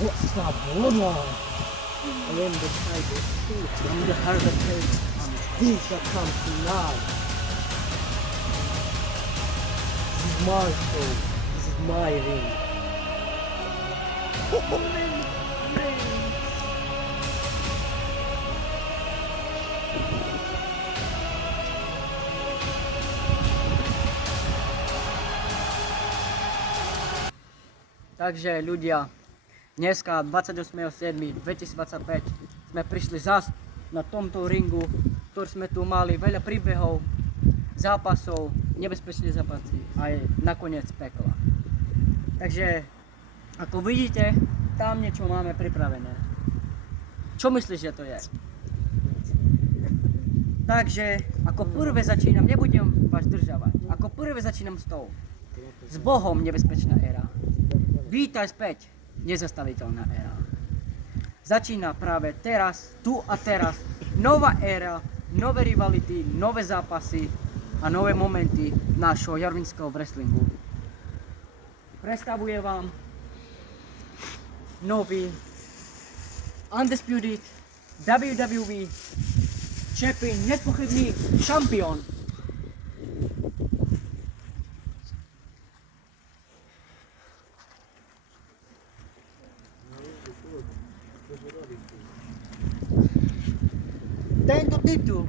What's up, brother? I am the tiger king. I'm the hurricane. I'm the beast that comes to life. This is my show. This is my ring. Takže ľudia, dneska 28.7.2025 sme prišli zas na tomto ringu, ktorý sme tu mali veľa príbehov, zápasov, nebezpečných zápasy a aj nakoniec pekla. Takže ako vidíte, tam niečo máme pripravené. Čo myslíš, že to je? Takže ako prvé začínam, nebudem vás državať, ako prvé začínam s tou. S Bohom nebezpečná éra. Vítaj späť, nezastaviteľná éra. Začína práve teraz, tu a teraz, nová éra, nové rivality, nové zápasy a nové momenty nášho jarvinského wrestlingu. Predstavujem vám nový Undisputed WWE Champion, nepochybný šampión. Tento titul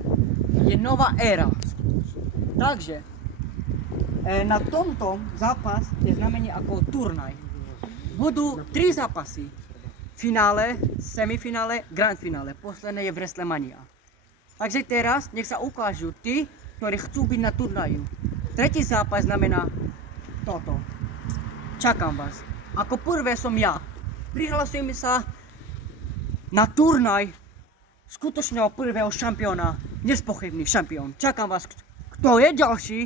je nová éra. Takže na tomto zápas je znamenie ako turnaj. Budú 3 zápasy. Finále, semifinále, grand finále. Posledné je WrestleMania. Takže teraz nech sa ukážu tí, ktorí chcú byť na turnaju. Tretí zápas znamená toto. Čakám vás. Ako prvé som ja. Prihlasujem sa na turnaj skutočného prvého šampióna, nespochybný šampión. Čakám vás, kto je ďalší?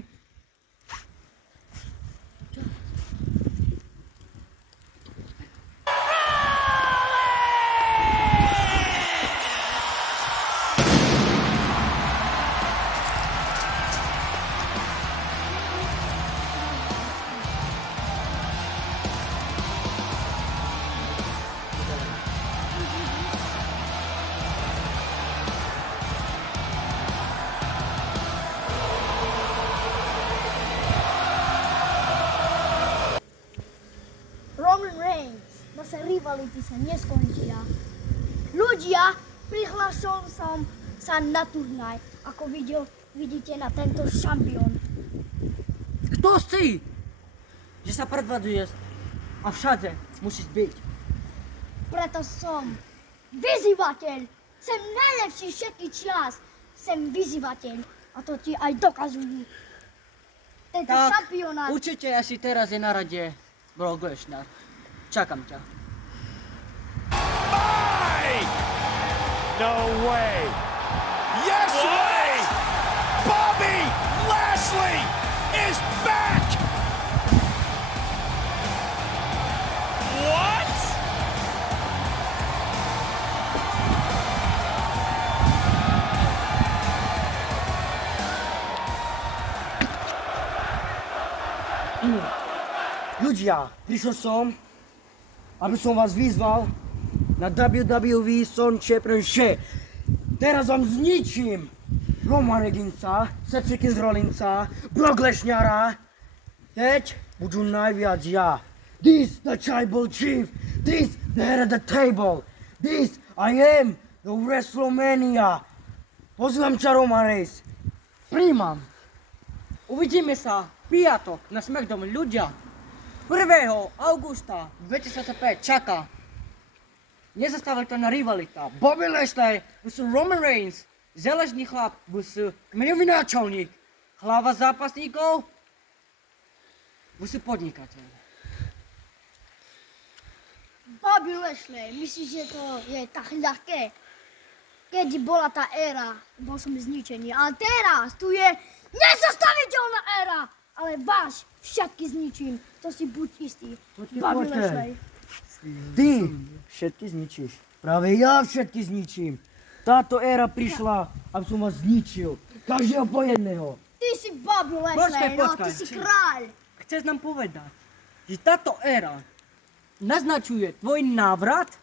Roman Reigns, naše rivality sa neskončia. Ľudia, prihlásil som sa na turnaj, ako vidíte na tento šampión. Kto si? Že sa predvadzuješ a všade musíš byť. Preto som vyzývateľ. Som najlepší všetky čas. Som vyzývateľ a to ti aj dokazujú. Tento Tak, šampionát. určite asi teraz je na rade Brock Lesnar. Čakám ťa. No way! Yes way! Bobby Lashley is back! What? Ľudia, prišiel som, aby som vás vyzval na WWE Son Championship. Teraz vám zničím Romana Regginsa, Seth Rollinsa, Brock Lesnara. Teď budú najviac ja. This the tribal chief. This the head of the table. This I am the WrestleMania. Pozývam ťa, Roman Reigns. Príjmam. Uvidíme sa piatok na SmackDown. Ľudia, 1. augusta 2005 čaká nezastaviteľná rivalita. Bobby Lashley vs. Roman Reigns, železný chlap vs. kmeňový náčelník, hlava zápasníkov vs. podnikateľ. Bobby Lashley, myslíš, že to je tak ľahké? Keď bola tá éra, bol som zničený. A teraz tu je nezastaviteľná éra, ale váš všetky zničím. To si buď istý. Bobby Lashley. Ty všetky zničíš. Práve ja všetky zničím. Táto éra prišla, aby som vás zničil. Každého po jedného. Ty si Bobby Lashley, no ty si kráľ. Chceš nám povedať, že táto éra naznačuje tvoj návrat?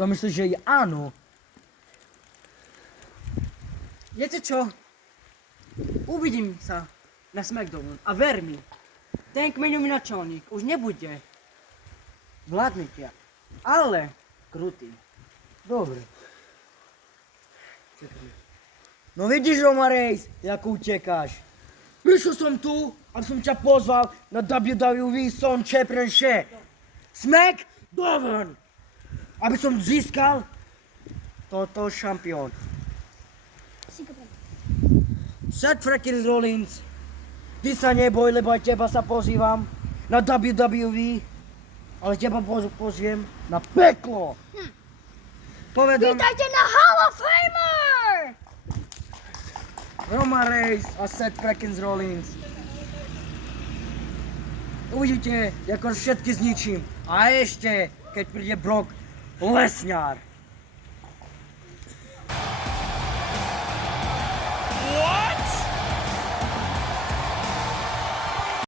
To myslíš, že je áno? Viete čo? Uvidím sa na SmackDownu a ver mi, ten kmeňový načelník už nebude vládnutia, ale krutý. Dobre. No vidíš, Roman Reigns, ako utekáš. Prišiel som tu, aby som ťa pozval na WWE Son Championship. SmackDown! Aby som získal toto šampión. Seth freaking Rollins, ty sa neboj, lebo aj teba sa pozývam na WWE, ale teba pozviem na peklo. Povedom Vítajte na Hall of Famer! Roman Reigns a Seth freaking Rollins. Uvidíte, ako všetky zničím. A ešte, keď príde Brock Lesnar.